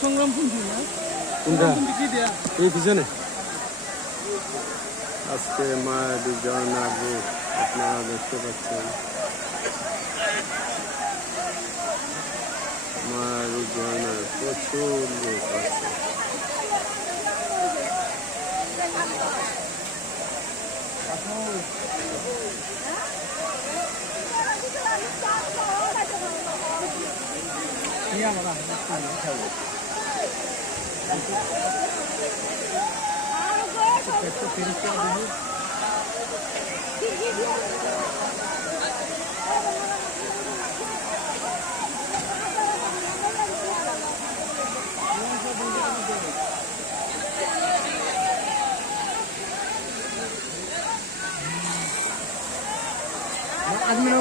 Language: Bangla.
সংগ্রাম এই আজকে মা বিজয়না গ্রুপ আপনারা দেখতে পাচ্ছেন। মায়ের বিজয়নার প্রচুর লোক আছে। Oh. আজমির